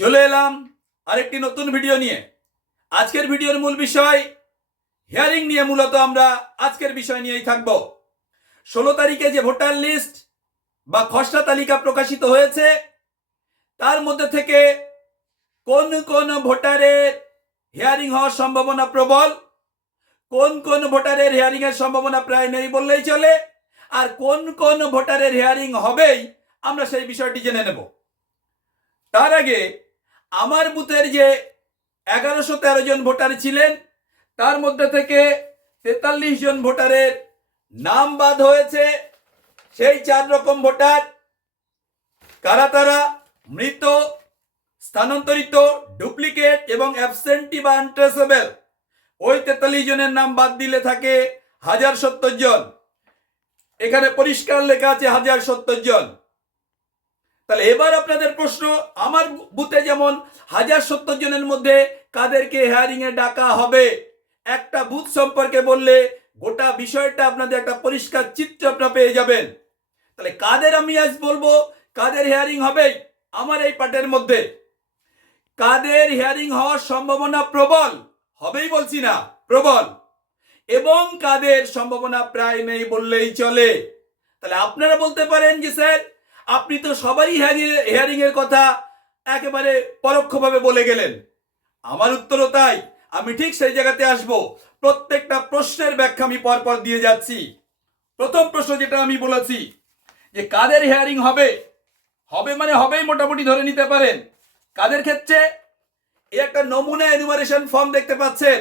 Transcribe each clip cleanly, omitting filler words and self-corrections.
চলে এলাম আরেকটি নতুন ভিডিও নিয়ে। আজকের ভিডিওর মূল বিষয় হিয়ারিং নিয়ে। মূলত আমরা আজকের বিষয় নিয়েই থাকব। 16 তারিখে যে ভোটার লিস্ট বা খসড়া তালিকা প্রকাশিত হয়েছে, তার মধ্যে থেকে কোন কোন ভোটারের হিয়ারিং হওয়ার সম্ভাবনা প্রবল, কোন কোন ভোটারের হিয়ারিং এর সম্ভাবনা প্রায় নেই বললেই চলে, আর কোন কোন ভোটারের হিয়ারিং হবেই, আমরা সেই বিষয়টি জেনে নেব। তার আগে আমার বুথের যে 1113 জন ভোটার ছিলেন, তার মধ্যে থেকে 43 জন ভোটারের নাম বাদ হয়েছে। সেই 4 রকম ভোটার কারা তারা: মৃত, স্থানান্তরিত, ডুপ্লিকেট এবং অ্যাবসেন্টি বা আনট্রেসেবল। ওই 43 জনের নাম বাদ দিলে থাকে 1070 জন। এখানে পরিষ্কার লেখা আছে 1070 জন। তাহলে এবার আপনাদের প্রশ্ন, আমার বুথে যেমন 1070 জনের মধ্যে কাদেরকে হিয়ারিং এ ডাকা হবে, একটা বুথ সম্পর্কে বললে গোটা বিষয়টা আপনাদের একটা পরিষ্কার চিত্র আপনারা পেয়ে যাবেন। তাহলে কাদের আমি আজ বলবো কাদের হিয়ারিং হবে আমার এই পার্টের মধ্যে, কাদের হিয়ারিং হওয়ার সম্ভাবনা প্রবল, হবেই বলছি না, প্রবল, এবং কাদের সম্ভাবনা প্রায় নেই বললেই চলে। তাহলে আপনারা বলতে পারেন যে স্যার আপনি তো সবারই হিয়ারিং এর কথা একেবারে পরোক্ষভাবে বলে গেলেন। আমার উত্তরও তাই। আমি ঠিক সেই জায়গাতে আসব। প্রত্যেকটা প্রশ্নের ব্যাখ্যা আমি পরপর দিয়ে যাচ্ছি। প্রথম প্রশ্ন যেটা আমি বলেছি যে কাদের হিয়ারিং হবে, হবে মানে হবেই মোটামুটি ধরে নিতে পারেন। কাদের ক্ষেত্রে? এই একটা নমুনা এনুমারেশন ফর্ম দেখতে পাচ্ছেন।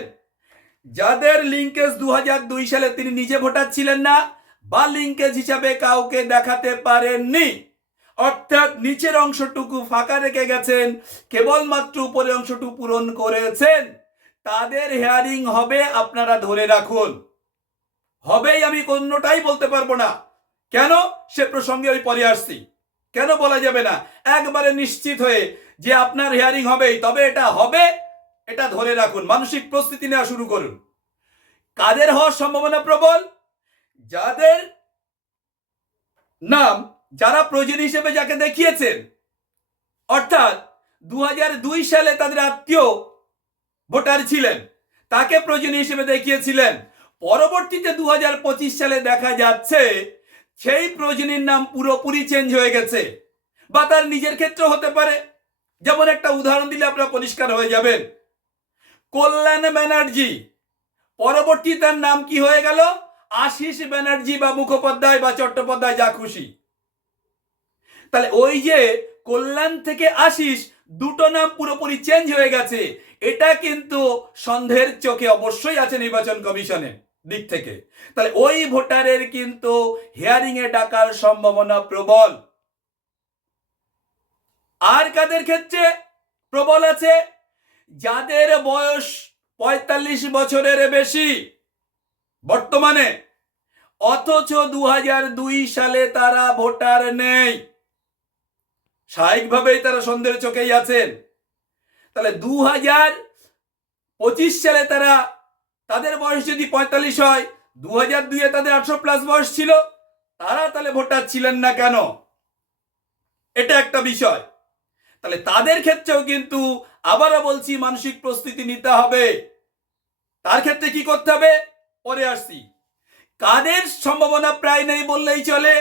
যাদের লিঙ্কেজ 2002 সালে তিনি নিজে ভোটার ছিলেন না বা লিঙ্কেজ হিসাবে কাউকে দেখাতে পারেননি, অর্থাৎ নিচের অংশটুকু ফাঁকা রেখে গেছেন, কেবলমাত্র উপরের অংশটুকু পূরণ করেছেন, তাদের হিয়ারিং হবে। আপনারা ধরে রাখুন, হবেই। আমি কোনোটাই বলতে পারবো না। কেন? সে প্রসঙ্গে ওই পরে আসছি। কেন বলা যাবে না? একবারে নিশ্চিত হয়ে যে আপনার হিয়ারিং হবেই, তবে এটা হবে, এটা ধরে রাখুন। মানসিক প্রস্তুতি নেওয়া শুরু করুন। কাদের হওয়ার সম্ভাবনা প্রবল? যাদের নাম, যারা প্রয়োজন হিসেবে যাকে দেখিয়েছেন, অর্থাৎ 2002 সালে তাদের আত্মীয় ভোটার ছিলেন, তাকে প্রয়োজন হিসেবে দেখিয়েছিলেন, পরবর্তীতে 2025 সালে দেখা যাচ্ছে সেই প্রয়োজনীর নাম পুরোপুরি চেঞ্জ হয়ে গেছে, বা তার নিজের ক্ষেত্রে হতে পারে। যেমন একটা উদাহরণ দিলে আপনারা পরিষ্কার হয়ে যাবেন। কল্যাণ ব্যানার্জি, পরবর্তী তার নাম কি হয়ে গেল? আশিস ব্যানার্জি বা মুখোপাধ্যায় বা চট্টোপাধ্যায়, যা খুশি। তাহলে ওই যে কল্যাণ থেকে আশিস, দুটো নাম পুরোপুরি চেঞ্জ হয়ে গেছে, এটা কিন্তু সন্দেহের চোখে অবশ্যই আছে নির্বাচন কমিশনের দিক থেকে। তাহলে ওই ভোটারের কিন্তু হিয়ারিং এ ডাকার সম্ভাবনা প্রবল। আর কাদের ক্ষেত্রে প্রবল আছে? যাদের বয়স 45 বছরের বেশি বর্তমানে, অথচ 2002 সালে তারা ভোটার নেই, স্বাভাবিকভাবেই তারা সন্দেহের চোখেই আছেন। তাহলে 2025 সালে তারা, তাদের বয়স যদি 45 হয়, 2002 তাদের 18+ বয়স ছিল, তারা তাহলে ভোটার ছিলেন না কেন? এটা একটা বিষয়। তাহলে তাদের ক্ষেত্রেও কিন্তু আবারও বলছি মানসিক প্রস্তুতি নিতে হবে। তার ক্ষেত্রে কি করতে হবে পরে আসছি। কাদের সম্ভাবনা প্রায় নেই বললেই চলে?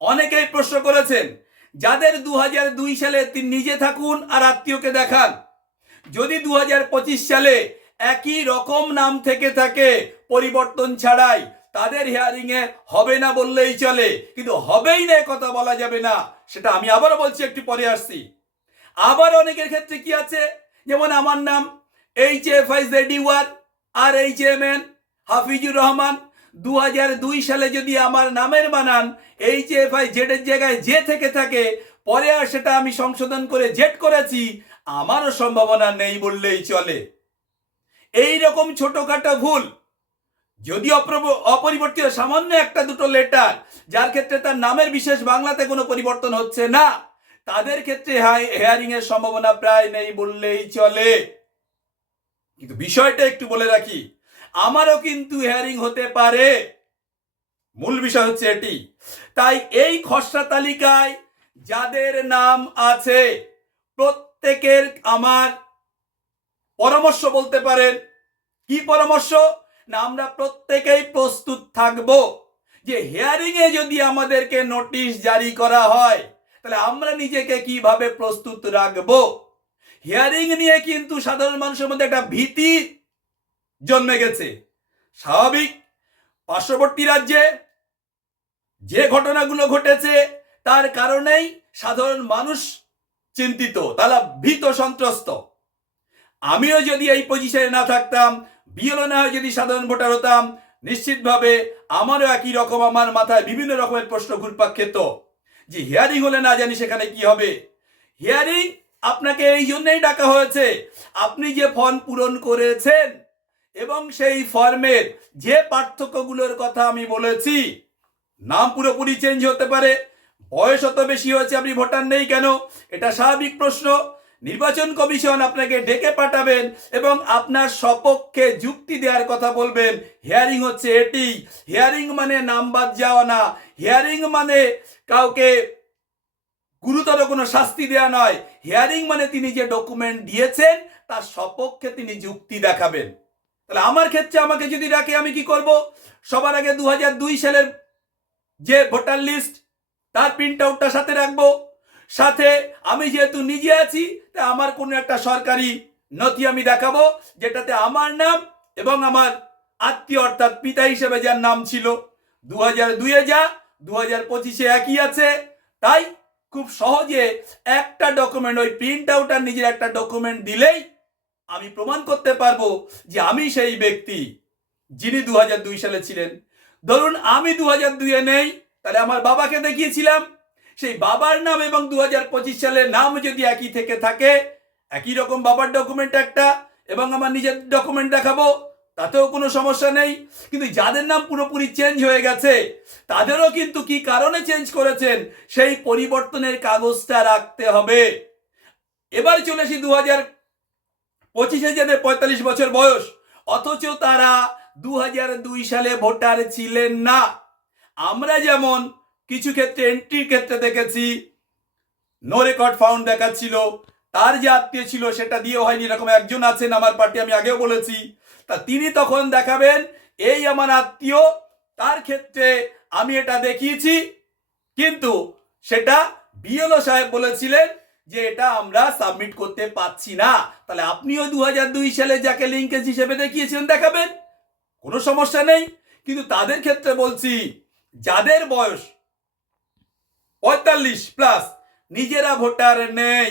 অনেকেই প্রশ্ন করেছেন যাদের 2002 সালে তিনি নিজে থাকুন আর আত্মীয়কে দেখান, যদি 2025 সালে একই রকম নাম থেকে থাকে পরিবর্তন ছাড়াই, তাদের হিয়ারিং এ হবে না বললেই চলে। কিন্তু হবেই না কথা বলা যাবে না, সেটা আমি আবারও বলছি, একটু পরে আসছি। আবার অনেকের ক্ষেত্রে কি আছে, যেমন আমার নাম HFIZD1 আর HMN হাফিজুর রহমান, 2002 সালে যদি আমার নামের বানান HFIZ এর জায়গায় জে থেকে থাকে, পরে আর সেটা আমি সংশোধন করে জেড করেছি, আমারও সম্ভাবনা নেই বললেই চলে। এই রকম ছোটখাটো ভুল, যদি অপরিবর্তিত সামান্য একটা দুটো লেটার, যার ক্ষেত্রে তার নামের বিশেষ বাংলাতে কোনো পরিবর্তন হচ্ছে না, তাদের ক্ষেত্রে হিয়ারিং এর সম্ভাবনা প্রায় নেই বললেই চলে। কিন্তু বিষয়টা একটু বলে রাখি, আমারও কিন্তু হিয়ারিং হতে পারে। মূল বিষয় হচ্ছে এটি। তাই এই খসড়া তালিকায় যাদের নাম আছে প্রত্যেকের আমার পরামর্শ বলতে পারেন। কি পরামর্শ? না, আমরা প্রত্যেকেই প্রস্তুত থাকব যে হিয়ারিং এ যদি আমাদেরকে নোটিশ জারি করা হয় তাহলে আমরা নিজেকে কিভাবে প্রস্তুত রাখবো। হিয়ারিং নিয়ে কিন্তু সাধারণ মানুষের মধ্যে একটা ভীতি জন্মে গেছে। স্বাভাবিক, পার্শ্ববর্তী রাজ্যে যে ঘটনাগুলো ঘটেছে তার কারণেই সাধারণ মানুষ চিন্তিত, তারা ভীত সন্ত্রস্ত। আমিও যদি এই পজিশনে না থাকতাম, বিএলও না হয় যদি সাধারণ ভোটার হতাম, নিশ্চিতভাবে আমারও একই রকম আমার মাথায় বিভিন্ন রকমের প্রশ্ন ঘুরপাক খেত যে হিয়ারিং হলে না জানি সেখানে কি হবে। হিয়ারিং আপনাকে এই জন্যই ডাকা হয়েছে, আপনি যে ফর্ম পূরণ করেছেন এবং সেই ফর্মের যে পার্থক্যগুলোর কথা আমি বলেছি, নাম পুরোপুরি চেঞ্জ হতে পারে, বয়স অত বেশি হয়েছে, আপনি ভোটার নেই কেন, এটা স্বাভাবিক প্রশ্ন। নির্বাচন কমিশন আপনাকে ডেকে পাঠাবেন এবং আপনার সপক্ষে যুক্তি দেওয়ার কথা বলবেন। হিয়ারিং হচ্ছে এটি। হিয়ারিং মানে নাম বাদ যাওয়া না, হিয়ারিং মানে কাউকে গুরুতর কোনো শাস্তি দেওয়া নয়। হিয়ারিং মানে তিনি যে ডকুমেন্ট দিয়েছেন তার সপক্ষে তিনি যুক্তি দেখাবেন। তাহলে আমার ক্ষেত্রে আমাকে যদি ডাকে আমি কি করব? সবার আগে 2002 সালের যে ভোটার লিস্ট তার প্রিন্ট আউটটা সাথে রাখবো। সাথে আমি যেহেতু নিজে আছি তা আমার কোনো একটা সরকারি নথি আমি দেখাবো যেটাতে আমার নাম এবং আমার আত্মীয় অর্থাৎ পিতা হিসেবে যার নাম ছিল 2002-এ যা 2025-এ একই আছে। তাই খুব সহজে একটা ডকুমেন্ট, ওই প্রিন্ট আউট আর নিজের একটা ডকুমেন্ট দিলেই আমি প্রমাণ করতে পারবো যে আমি সেই ব্যক্তি যিনি 2002 সালে ছিলেন। ধরুন আমি 2002-এ নেই, তাহলে আমার বাবাকে দেখিয়েছিলাম, সেই বাবার নাম এবং 2025 সালের নাম যদি একই থেকে থাকে, একই রকম বাবার ডকুমেন্ট একটা এবং আমার নিজের ডকুমেন্ট দেখাবো, তাতেও কোনো সমস্যা নেই। কিন্তু যাদের নাম পুরোপুরি চেঞ্জ হয়ে গেছে তাদেরও কিন্তু কি কারণে চেঞ্জ করেছেন সেই পরিবর্তনের কাগজটা রাখতে হবে। এবার চলে আসি 2025-এ যাদের 45 বছর বয়স অথচ তারা 2002 সালে ভোটার ছিলেন না। আমরা যেমন কিছু ক্ষেত্রে এন্ট্রির ক্ষেত্রে দেখেছি নো রেকর্ড ফাউন্ড দেখাচ্ছিল, তার যে আত্মীয় ছিল সেটা দিয়ে হয়নি, এরকম একজন আছেন আমার পার্টি, আমি আগেও বলেছি। তা তিনি তখন দেখাবেন এই আমার আত্মীয়, তার ক্ষেত্রে আমি এটা দেখিয়েছি, কিন্তু সেটা বিএলও সাহেব বলেছিলেন যে এটা আমরা সাবমিট করতে পারছি না। তাহলে আপনিও 2002 সালে যাকে লিঙ্কেজ হিসেবে দেখিয়েছিলেন দেখাবেন, কোনো সমস্যা নেই। কিন্তু তাদের ক্ষেত্রে বলছি যাদের বয়স 45 প্লাস নিজেরা ভোটার নেই,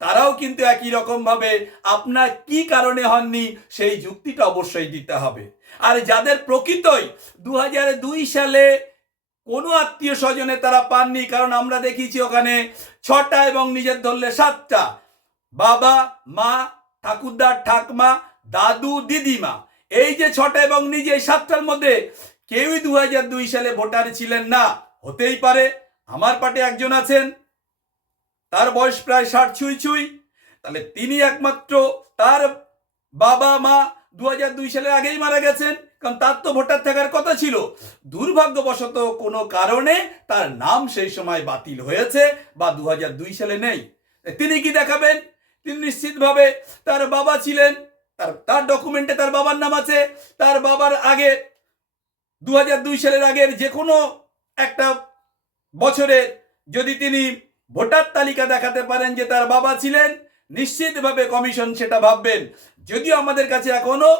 তারাও কিন্তু একই রকম ভাবে আপনার কি কারণে হননি সেই যুক্তিটা অবশ্যই দিতে হবে। আর যাদের প্রকৃতই 2002 সালে কোনো আত্মীয় স্বজনে তারা পাননি, কারণ আমরা দেখিয়েছি ওখানে 6টা এবং নিজের ধরলে 7টা, বাবা মা ঠাকুরদা ঠাকমা দাদু দিদিমা, এই যে 6টা এবং নিজে 7টার মধ্যে কেউই 2002 সালে ভোটার ছিলেন না। হতেই পারে আমার পার্টি একজন আছেন, তার বয়স প্রায় 60 ছুঁই ছুঁই, তাহলে তিনি একমাত্র, তার বাবা মা 2002 সালের আগেই মারা গেছেন, কারণ তার তো ভোটার থাকার কথা ছিল। দুর্ভাগ্যবশত কোনো কারণে তার নাম সেই সময় বাতিল হয়েছে বা 2002 সালে নেই। তিনি কি দেখাবেন? তিনি নিশ্চিতভাবে তার বাবা ছিলেন, তার ডকুমেন্টে তার বাবার নাম আছে, তার বাবার আগে 2002 সালের আগের যে কোনো একটা বছরে যদি তিনি ভোটার তালিকা দেখাতে পারেন যে তার বাবা ছিলেন, নিশ্চিতভাবে কমিশন সেটা ভাববেন। যদিও আমাদের কাছে এখনো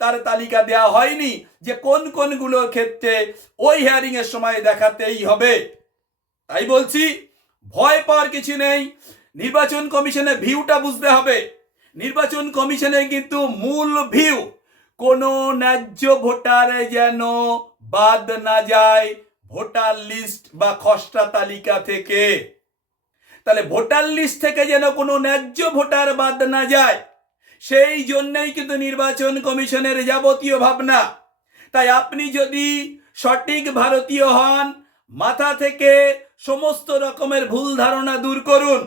তার তালিকা দেওয়া হয়নি যে কোন কোনগুলোর ক্ষেত্রে ওই হিয়ারিং এর সময় দেখাতেই হবে। তাই বলছি ভয় পাওয়ার কিছু নেই। নির্বাচন কমিশনের ভিউটা বুঝতে হবে। নির্বাচন কমিশনের কিন্তু মূল ভিউ কোনো ন্যায্য ভোটার যেন বাদ না যায় ভোটার লিস্ট বা খসড়া তালিকা থেকে। তাহলে ভোটার লিস্ট থেকে যেন কোনো ন্যায্য ভোটার বাদ না যায়, সেই জন্যই কিন্তু নির্বাচন কমিশনের যাবতীয় ভাবনা। তাই আপনি যদি সঠিক ভারতীয় হন, মাথা থেকে সমস্ত রকমের ভুল ধারণা দূর করুন,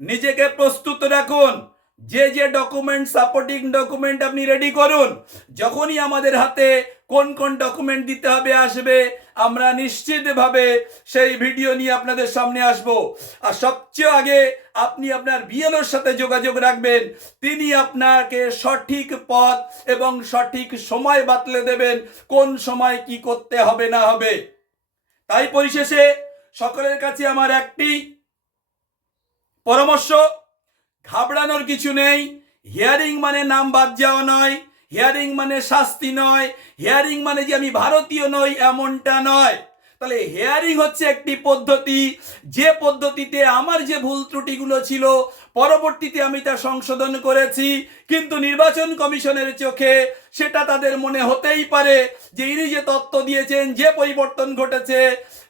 নিজেকে প্রস্তুত রাখুন, যে যে ডকুমেন্ট সাপোর্টিং ডকুমেন্ট আপনি রেডি করুন। যখনই আমাদের হাতে কোন কোন ডকুমেন্ট দিতে হবে আসবে, আমরা নিশ্চিতভাবে সেই ভিডিও নিয়ে আপনাদের সামনে আসব। আর সবচেয়ে আগে আপনি আপনার বিএলওর সাথে যোগাযোগ রাখবেন, তিনি আপনাকে সঠিক পথ এবং সঠিক সময় বাতলে দেবেন কোন সময় কি করতে হবে না হবে। তাই পরিশেষে সকলের কাছে আমার একটি পরামর্শ, ঘাবড়ানোর কিছু নেই। হিয়ারিং মানে নাম বাদ যাওয়া নয়, হিয়ারিং মানে শাস্তি নয়, হিয়ারিং মানে যে আমি ভারতীয় নই এমনটা নয়। তাহলে হিয়ারিং হচ্ছে একটি পদ্ধতি, যে পদ্ধতিতে আমার যে ভুল ত্রুটিগুলো ছিল পরবর্তীতে আমি তা সংশোধন করেছি, কিন্তু নির্বাচন কমিশনের চোখে সেটা তাদের মনে হতেই পারে যে ইনি যে তথ্য দিয়েছেন, যে পরিবর্তন ঘটেছে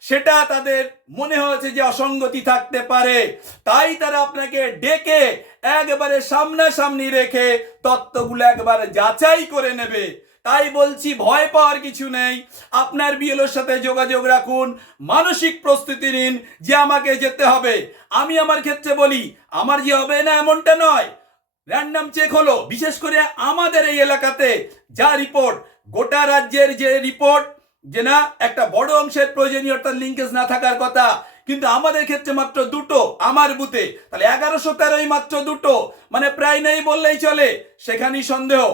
সেটা তাদের মনে হয়েছে যে অসঙ্গতি থাকতে পারে। তাই তারা আপনাকে ডেকে একবারে সামনাসামনি রেখে তথ্যগুলো একবার যাচাই করে নেবে। তাই বলছি, ভয় পাওয়ার কিছু নেই। আপনার বিএলওর সাথে যোগাযোগ রাখুন, মানসিক প্রস্তুতি নিন যে আমাকে যেতে হবে। আমি আমার ক্ষেত্রে বলি, আমার যে হবে না এমনটা নয়, র্যান্ডম চেক হলো। বিশেষ করে আমাদের এই এলাকাতে যা রিপোর্ট, গোটা রাজ্যের যে রিপোর্ট, যে না একটা বড় অংশের প্রয়োজনীয়তা লিঙ্কেজ না থাকার কথা, কিন্তু আমাদের ক্ষেত্রে মাত্র দুটো আমার বুথে। তাহলে 1113 মাত্র দুটো, মানে প্রায় নেই বললেই চলে। সেখানেই সন্দেহ।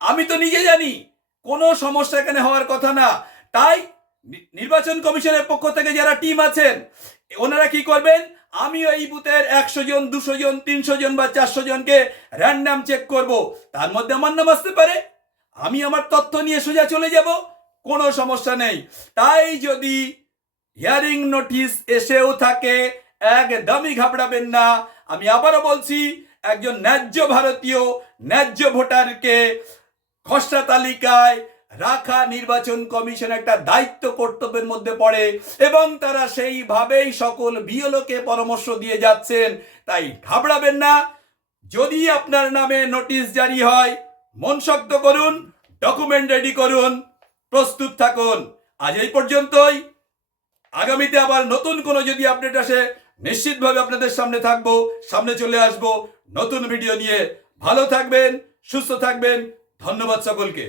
আমি তো নিজে জানি কোনো সমস্যা এখানে হওয়ার কথা না। তাই নির্বাচন কমিশনের পক্ষ থেকে যারা টিম আছেন ওনারা কি করবেন, আমি এই বুথের 100 জন, 200 জন, 300 জন বা 400 জনকে র্যান্ডম চেক করব। তার মধ্যে আমার নাম আসতে পারে, আমি আমার তথ্য নিয়ে সোজা চলে যাব, কোনো সমস্যা নেই। তাই যদি হিয়ারিং নোটিশ এসেও থাকে একদমই ঘাবড়াবেন না। আমি আবারও বলছি, একজন ন্যায্য ভারতীয়, ন্যায্য ভোটারকে খসড়া তালিকায় রাখা নির্বাচন কমিশন একটা দায়িত্ব কর্তব্যের মধ্যে পড়ে, এবং তারা সেইভাবেই সকল বিএলওকে পরামর্শ দিয়ে যাচ্ছেন। তাই ঘাবড়াবেন না। যদি আপনার নামে নোটিশ জারি হয়, মন শক্ত করুন, ডকুমেন্ট রেডি করুন, প্রস্তুত থাকুন। আজ এই পর্যন্তই। আগামীতে আবার নতুন কোনো যদি আপডেট আসে নিশ্চিতভাবে আপনাদের সামনে থাকবো, সামনে চলে আসবো নতুন ভিডিও নিয়ে। ভালো থাকবেন, সুস্থ থাকবেন। ধন্যবাদ সকলকে।